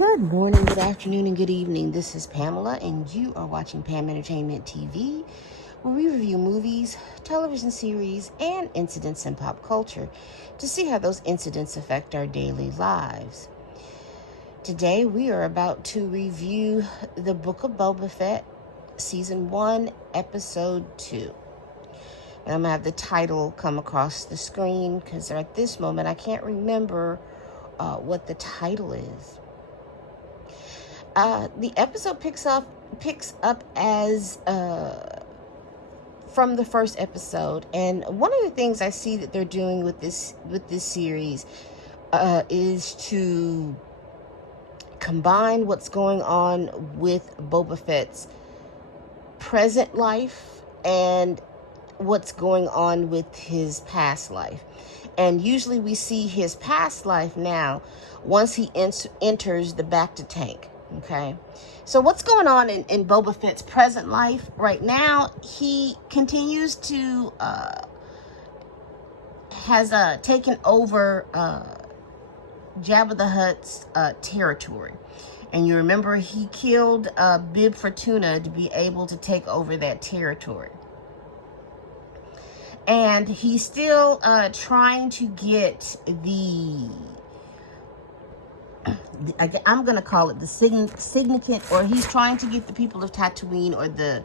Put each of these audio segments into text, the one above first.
Good morning, good afternoon, and good evening. This is Pamela, and you are watching Pam Entertainment TV, where we review movies, television series, and incidents in pop culture to see how those incidents affect our daily lives. Today, we are about to review the Book of Boba Fett, Season 1, Episode 2. And I'm going to have the title come across the screen because at this moment, I can't remember what the title is. The episode picks up as from the first episode, and one of the things I see that they're doing with this series is to combine what's going on with Boba Fett's present life and what's going on with his past life. And usually we see his past life now once he enters the Bacta tank. Okay, so what's going on in Boba Fett's present life right now? He continues to has taken over Jabba the Hutt's territory, and you remember he killed Bib Fortuna to be able to take over that territory, and he's still trying to get I'm going to call it the significant, or he's trying to get the people of Tatooine, or the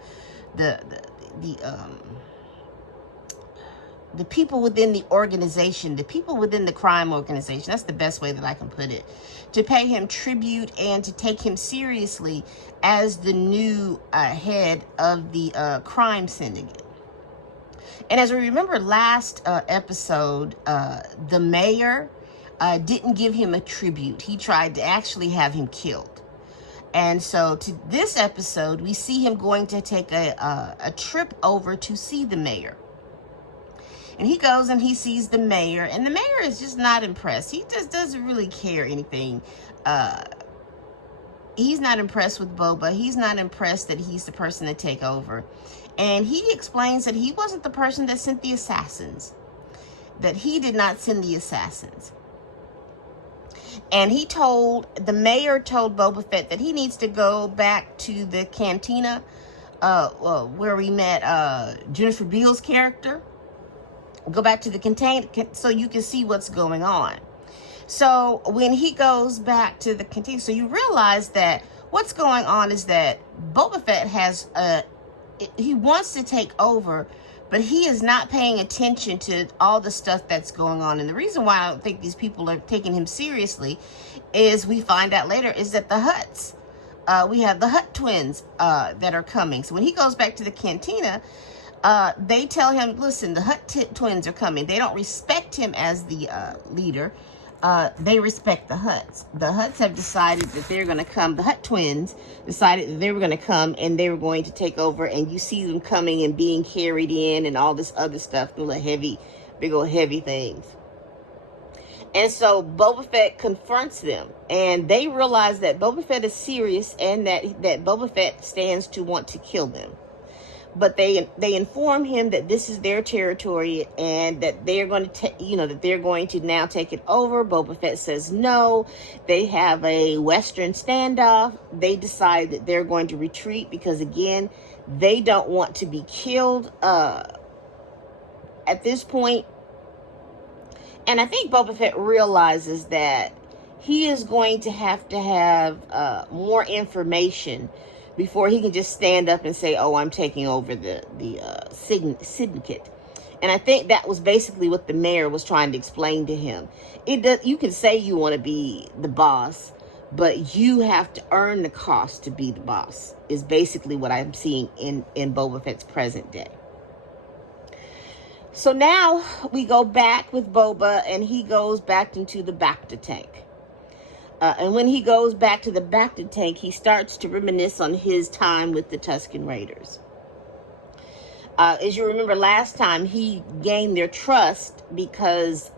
people within the organization, the people within the crime organization, that's the best way that I can put it, to pay him tribute and to take him seriously as the new head of the crime syndicate. And as we remember last episode, the mayor didn't give him a tribute. He tried to actually have him killed. And so to this episode, we see him going to take a trip over to see the mayor. And he goes and he sees the mayor, and the mayor is just not impressed. He just doesn't really care anything. He's not impressed with Boba. He's not impressed that he's the person to take over. And he explains that he wasn't the person that sent the assassins, that he did not send the assassins. And the mayor told Boba Fett that he needs to go back to the cantina where we met Jennifer Beals' character. Go back to the container so you can see what's going on. So when he goes back to the cantina, so you realize that what's going on is that Boba Fett has he wants to take over, but he is not paying attention to all the stuff that's going on. And the reason why I don't think these people are taking him seriously is, we find out later, is that the Hutts, we have the Hutt twins that are coming. So when he goes back to the cantina, they tell him, listen, the Hutt twins are coming. They don't respect him as the leader. They respect the Hutts. The Hutts have decided that they're going to come. The Hutt twins decided that they were going to come and they were going to take over. And you see them coming and being carried in and all this other stuff, big old heavy things. And so Boba Fett confronts them, and they realize that Boba Fett is serious and that Boba Fett stands to want to kill them. But they inform him that this is their territory and that they're going to that they're going to now take it over. Boba Fett says no. They have a Western standoff. They decide that they're going to retreat because, again, they don't want to be killed at this point. And I think Boba Fett realizes that he is going to have more information before he can just stand up and say, oh, I'm taking over the syndicate. And I think that was basically what the mayor was trying to explain to him. You can say you want to be the boss, but you have to earn the cost to be the boss, is basically what I'm seeing in Boba Fett's present day. So now we go back with Boba, and he goes back into the Bacta tank. And when he goes back to the Bacta tank, he starts to reminisce on his time with the Tusken Raiders. As you remember last time, he gained their trust because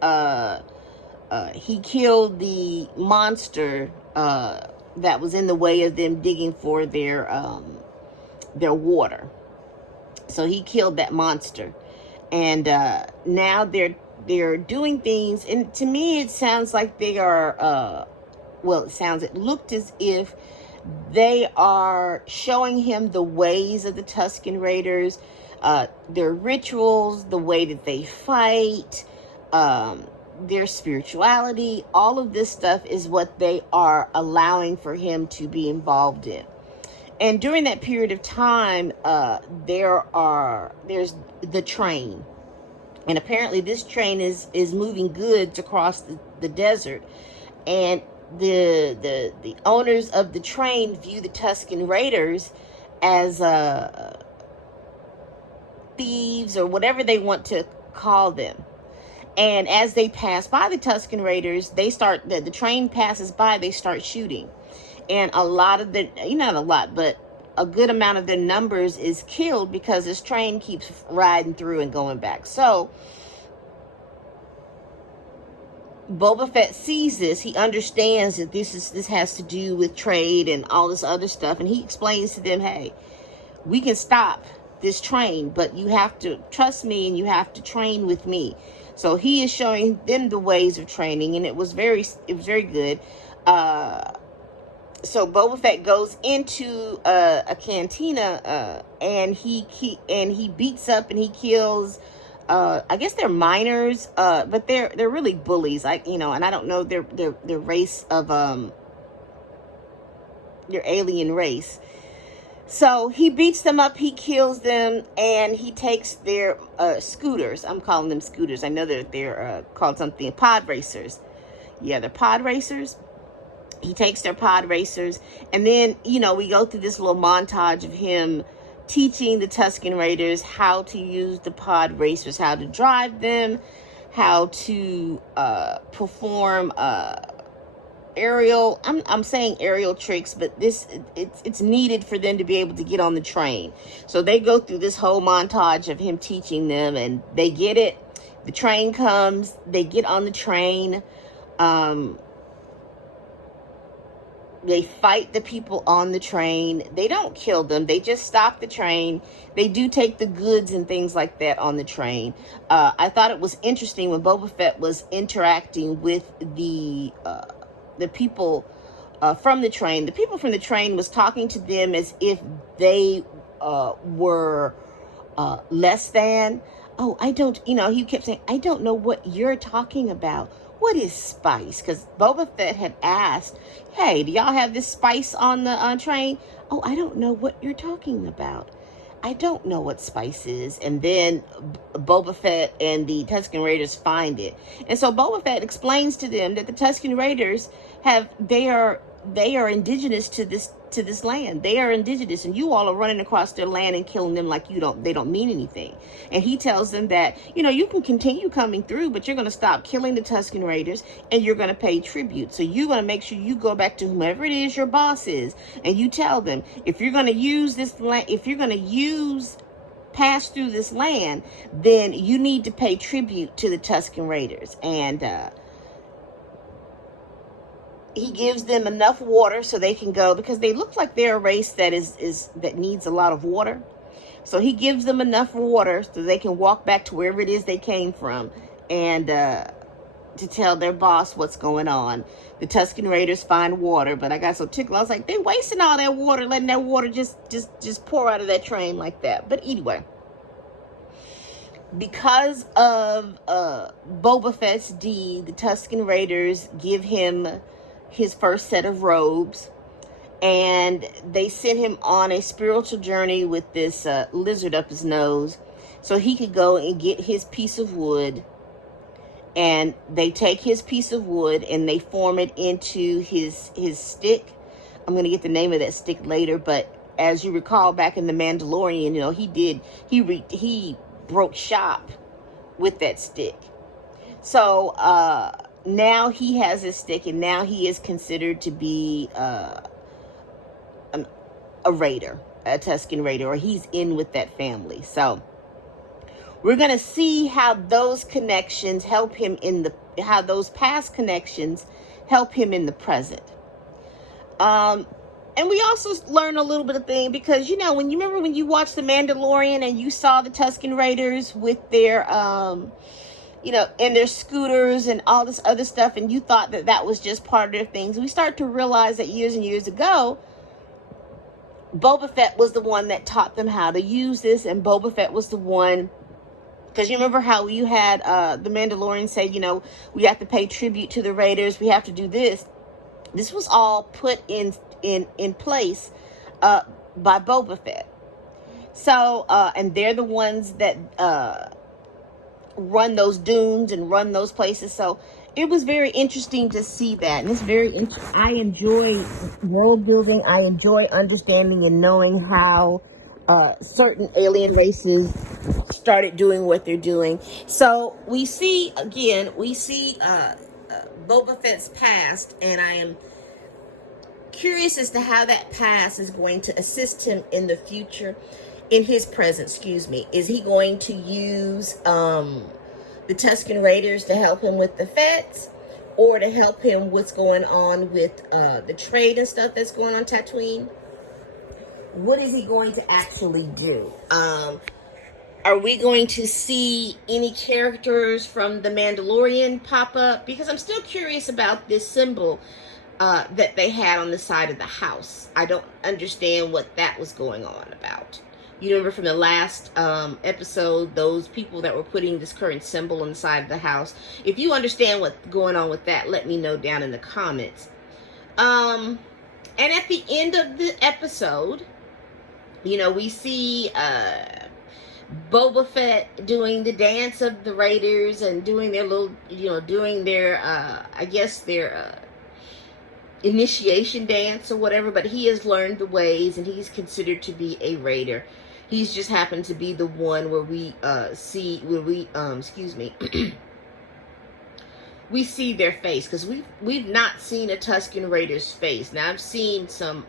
he killed the monster that was in the way of them digging for their water. So he killed that monster. And now they're doing things, and to me it sounds like they are well, it looked as if they are showing him the ways of the Tusken Raiders, their rituals, the way that they fight, their spirituality. All of this stuff is what they are allowing for him to be involved in. And during that period of time, there's the train. And apparently this train is moving goods across the desert. And the owners of the train view the Tusken Raiders as thieves, or whatever they want to call them. And as they pass by the Tusken Raiders, the train passes by, they start shooting. And a lot of not a lot, but a good amount of their numbers is killed because this train keeps riding through and going back. So Boba Fett sees this. He understands that this has to do with trade and all this other stuff. And he explains to them, hey, we can stop this train, but you have to trust me and you have to train with me. So he is showing them the ways of training, and it was very good. So Boba Fett goes into a cantina, and he beats up and he kills. I guess they're miners, but they're really bullies. And I don't know their race of their alien race. So he beats them up, he kills them, and he takes their scooters. I'm calling them scooters. I know they're called something, pod racers. Yeah, they're pod racers. He takes their pod racers, and then, we go through this little montage of him teaching the Tusken Raiders how to use the pod racers, how to drive them, how to perform aerial, I'm saying aerial tricks, but it's needed for them to be able to get on the train. So they go through this whole montage of him teaching them, and they get it. The train comes, they get on the train. They fight the people on the train. They don't kill them. They just stop the train. They do take the goods and things like that on the train. I thought it was interesting when Boba Fett was interacting with the people from the train. The people from the train was talking to them as if they were less than. Oh, I don't, he kept saying, I don't know what you're talking about. What is spice? Because Boba Fett had asked, hey, do y'all have this spice on the train? Oh, I don't know what you're talking about. I don't know what spice is. And then Boba Fett and the Tusken Raiders find it. And so Boba Fett explains to them that the Tusken Raiders they are indigenous to this land. They are indigenous, and you all are running across their land and killing them like they don't mean anything. And he tells them that, you can continue coming through, but you're going to stop killing the Tusken Raiders, and you're going to pay tribute. So you're going to make sure you go back to whomever it is your boss is, and you tell them, if you're going to use this land, if you're going to pass through this land, then you need to pay tribute to the Tusken Raiders. And he gives them enough water so they can go, because they look like they're a race that that needs a lot of water. So he gives them enough water so they can walk back to wherever it is they came from, and to tell their boss what's going on. The Tusken Raiders find water, but I got so tickled. I was like, they wasting all that water, letting that water just pour out of that train like that. But anyway, because of Boba Fett's deed, the Tusken Raiders give him his first set of robes, and they sent him on a spiritual journey with this lizard up his nose so he could go and get his piece of wood. And they take his piece of wood and they form it into his stick. I'm going to get the name of that stick later, but as you recall, back in The Mandalorian, he broke shop with that stick. So now he has his stick, and now he is considered to be a raider, a Tusken Raider, or he's in with that family. So we're going to see how those connections help him how those past connections help him in the present. And we also learn a little bit of thing, because, when you watched The Mandalorian and you saw the Tusken Raiders with their in their scooters and all this other stuff, and you thought that that was just part of their things. We start to realize that years and years ago, Boba Fett was the one that taught them how to use this, and Boba Fett was the one, because you remember how you had the Mandalorian say, we have to pay tribute to the Raiders, we have to do this. This was all put in place by Boba Fett. So, and they're the ones that run those dunes and run those places. So it was very interesting to see that. And it's very I enjoy world building. I enjoy understanding and knowing how certain alien races started doing what they're doing. So we see Boba Fett's past, and I am curious as to how that past is going to assist him in the future. In his present, is he going to use the Tusken Raiders to help him with the Fets, or to help him what's going on with the trade and stuff that's going on Tatooine? What is he going to actually do? Are we going to see any characters from the Mandalorian pop up? Because I'm still curious about this symbol that they had on the side of the house. I don't understand what that was going on about. You remember from the last episode, those people that were putting this current symbol on the side of the house. If you understand what's going on with that, let me know down in the comments. And at the end of the episode, we see Boba Fett doing the dance of the Raiders and doing their little, doing their, their initiation dance or whatever. But he has learned the ways, and he's considered to be a Raider. He's just happened to be the one where we we see their face, because we've not seen a Tusken Raider's face. Now I've seen some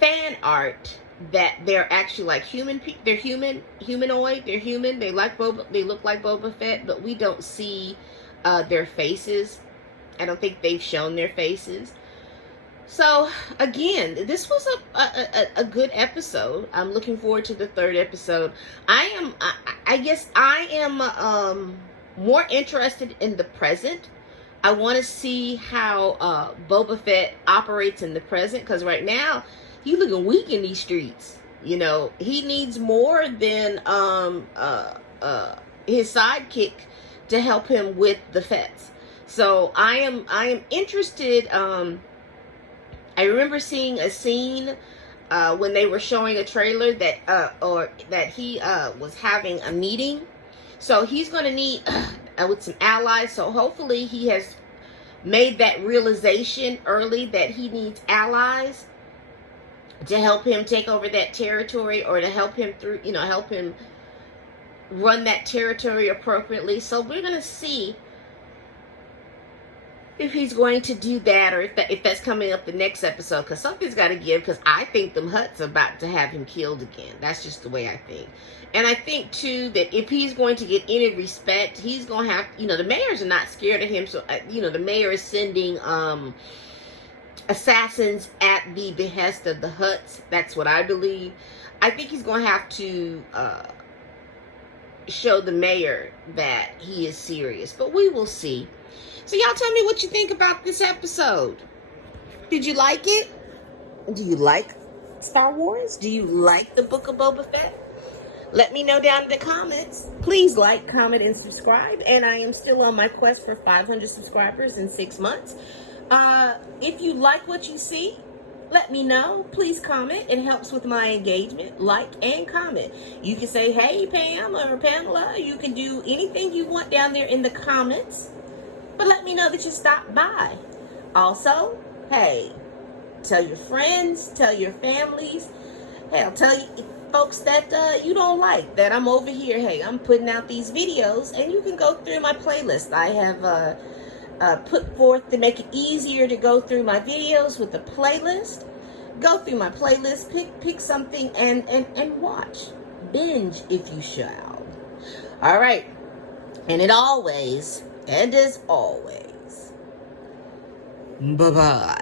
fan art that they're actually like humanoid, they're human, they look like Boba Fett, but we don't see their faces. I don't think they've shown their faces. So again, this was a good episode. I'm looking forward to the third episode. I guess I am more interested in the present. I want to see how Boba Fett operates in the present, because right now he's looking weak in these streets. He needs more than his sidekick to help him with the Fets. So I am interested. I remember seeing a scene when they were showing a trailer that he was having a meeting. So he's going to need with some allies. So hopefully he has made that realization early that he needs allies to help him take over that territory, or to help him help him run that territory appropriately. So we're going to see if he's going to do that, or if that's coming up the next episode, because something's got to give, because I think them Hutts are about to have him killed again. That's just the way I think. And I think too that if he's going to get any respect, he's going to have, the mayors are not scared of him, so the mayor is sending assassins at the behest of the Hutts. That's what I believe. I think he's going to have to show the mayor that he is serious, but we will see. So y'all tell me what you think about this episode. Did you like it? Do you like Star Wars? Do you like the Book of Boba Fett? Let me know down in the comments. Please like, comment, and subscribe. And I am still on my quest for 500 subscribers in 6 months. If you like what you see, let me know. Please comment. It helps with my engagement. Like and comment. You can say, hey, Pam or Pamela. You can do anything you want down there in the comments. But let me know that you stopped by. Also, hey, tell your friends, tell your families. Hell, tell you folks that you don't like, that I'm over here. Hey, I'm putting out these videos, and you can go through my playlist. I have put forth to make it easier to go through my videos with the playlist. Go through my playlist, pick something, and watch. Binge, if you shall. All right. And as always, bye-bye.